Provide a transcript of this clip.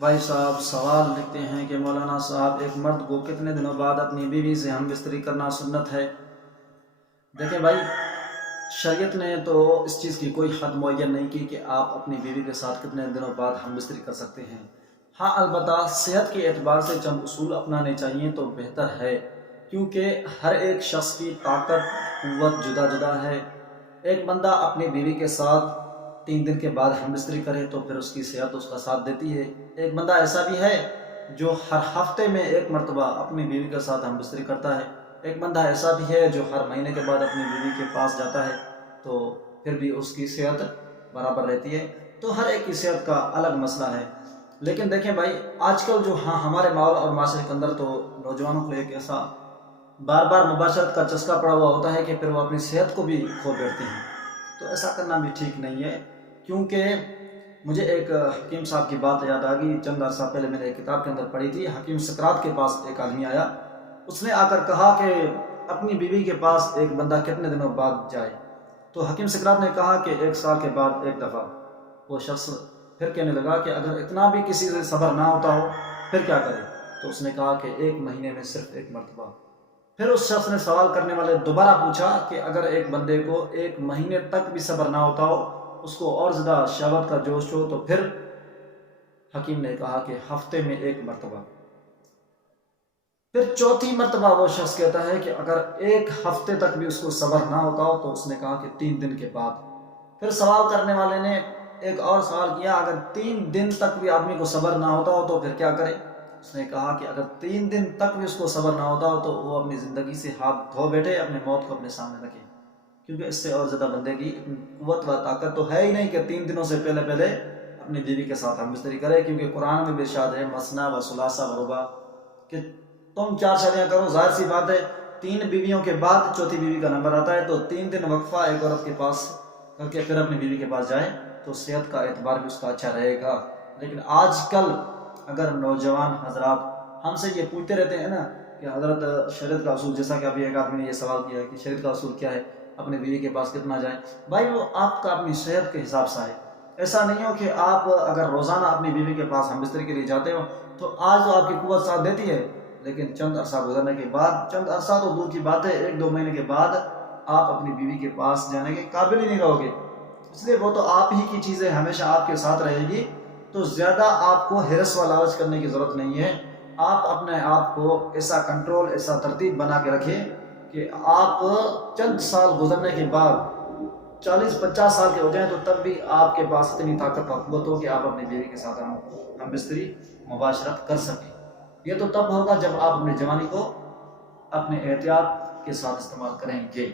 بھائی صاحب سوال لکھتے ہیں کہ مولانا صاحب ایک مرد کو کتنے دنوں بعد اپنی بیوی سے ہم بستری کرنا سنت ہے؟ دیکھیں بھائی، شریعت نے تو اس چیز کی کوئی حد معین نہیں کی کہ آپ اپنی بیوی کے ساتھ کتنے دنوں بعد ہم بستری کر سکتے ہیں۔ ہاں البتہ صحت کے اعتبار سے چند اصول اپنانے چاہیے تو بہتر ہے، کیونکہ ہر ایک شخص کی طاقت قوت جدا جدا ہے۔ ایک بندہ اپنی بیوی کے ساتھ 3 دن کے بعد ہم بستری کرے تو پھر اس کی صحت اس کا ساتھ دیتی ہے۔ ایک بندہ ایسا بھی ہے جو ہر ہفتے میں 1 مرتبہ اپنی بیوی کے ساتھ ہم بستری کرتا ہے۔ ایک بندہ ایسا بھی ہے جو ہر مہینے کے بعد اپنی بیوی کے پاس جاتا ہے تو پھر بھی اس کی صحت برابر رہتی ہے۔ تو ہر ایک کی صحت کا الگ مسئلہ ہے۔ لیکن دیکھیں بھائی، آج کل جو ہمارے ماحول اور معاشرے کے اندر تو نوجوانوں کو ایک ایسا بار بار مباشرت کا چسکا پڑا ہوا ہوتا ہے کہ پھر وہ اپنی صحت کو بھی کھو بیٹھتے ہیں۔ تو ایسا کرنا بھی ٹھیک نہیں ہے، کیونکہ مجھے ایک حکیم صاحب کی بات یاد آ گئی۔ چند عرصہ پہلے میں نے ایک کتاب کے اندر پڑھی تھی۔ حکیم سقراط کے پاس ایک آدمی آیا، اس نے آ کر کہا کہ اپنی بیوی کے پاس ایک بندہ کتنے دنوں بعد جائے؟ تو حکیم سقراط نے کہا کہ 1 سال کے بعد 1 دفعہ۔ وہ شخص پھر کہنے لگا کہ اگر اتنا بھی کسی سے صبر نہ ہوتا ہو پھر کیا کرے؟ تو اس نے کہا کہ 1 مہینے میں صرف 1 مرتبہ۔ پھر اس شخص نے سوال کرنے والے دوبارہ پوچھا کہ اگر ایک بندے کو 1 مہینے تک بھی صبر نہ ہوتا ہو، اس کو اور زیادہ شہوت کا جوش ہو، تو پھر حکیم نے کہا کہ ہفتے میں 1 مرتبہ۔ پھر چوتھی مرتبہ وہ شخص کہتا ہے کہ اگر 1 ہفتے تک بھی اس کو صبر نہ ہوتا ہو، تو اس نے کہا کہ 3 دن کے بعد۔ پھر سوال کرنے والے نے ایک اور سوال کیا، اگر 3 دن تک بھی آدمی کو صبر نہ ہوتا ہو تو پھر کیا کرے؟ اس نے کہا کہ اگر 3 دن تک بھی اس کو صبر نہ ہوتا ہو تو وہ اپنی زندگی سے ہاتھ دھو بیٹھے، اپنے موت کو اپنے سامنے رکھے، کیونکہ اس سے اور زیادہ بندے کی قوت و طاقت تو ہے ہی نہیں کہ 3 دنوں سے پہلے اپنی بیوی کے ساتھ ہم بستری کرے، کیونکہ قرآن میں بھی ارشاد ہے مثنیٰ و ثلاثہ و رباع کہ تم 4 شادیاں کرو۔ ظاہر سی بات ہے 3 بیویوں کے بعد چوتھی بیوی کا نمبر آتا ہے، تو 3 دن وقفہ ایک عورت کے پاس کر کے پھر اپنی بیوی کے پاس جائے تو صحت کا اعتبار بھی اس کا اچھا رہے گا۔ لیکن آج کل اگر نوجوان حضرات ہم سے یہ پوچھتے رہتے ہیں نا کہ حضرت شریعت کا اصول، جیسا کہ ابھی ایک آدمی نے یہ سوال کیا کہ شریعت کا اصول کیا ہے، اپنی بیوی کے پاس کتنا جائیں؟ بھائی وہ آپ کا اپنی صحت کے حساب سے ہے۔ ایسا نہیں ہو کہ آپ اگر روزانہ اپنی بیوی کے پاس ہم بستری کے لیے جاتے ہو تو آج تو آپ کی قوت ساتھ دیتی ہے، لیکن چند عرصہ گزرنے کے بعد، چند عرصہ تو دور کی بات ہے، 1-2 مہینے کے بعد آپ اپنی بیوی کے پاس جانے کے قابل ہی نہیں رہو گے۔ اس لیے وہ تو آپ ہی کی چیزیں ہمیشہ آپ کے ساتھ رہے گی، تو زیادہ آپ کو حرص و لالچ کرنے کی ضرورت نہیں ہے۔ آپ اپنے آپ کو ایسا کنٹرول، ایسا ترتیب بنا کے رکھیں کہ آپ چند سال گزرنے کے بعد 40-50 سال کے ہو جائیں تو تب بھی آپ کے پاس اتنی طاقت اور قوت ہو کہ آپ اپنی بیوی کے ساتھ ہم بستری مباشرت کر سکیں۔ یہ تو تب ہوگا جب آپ اپنی جوانی کو اپنے احتیاط کے ساتھ استعمال کریں گے۔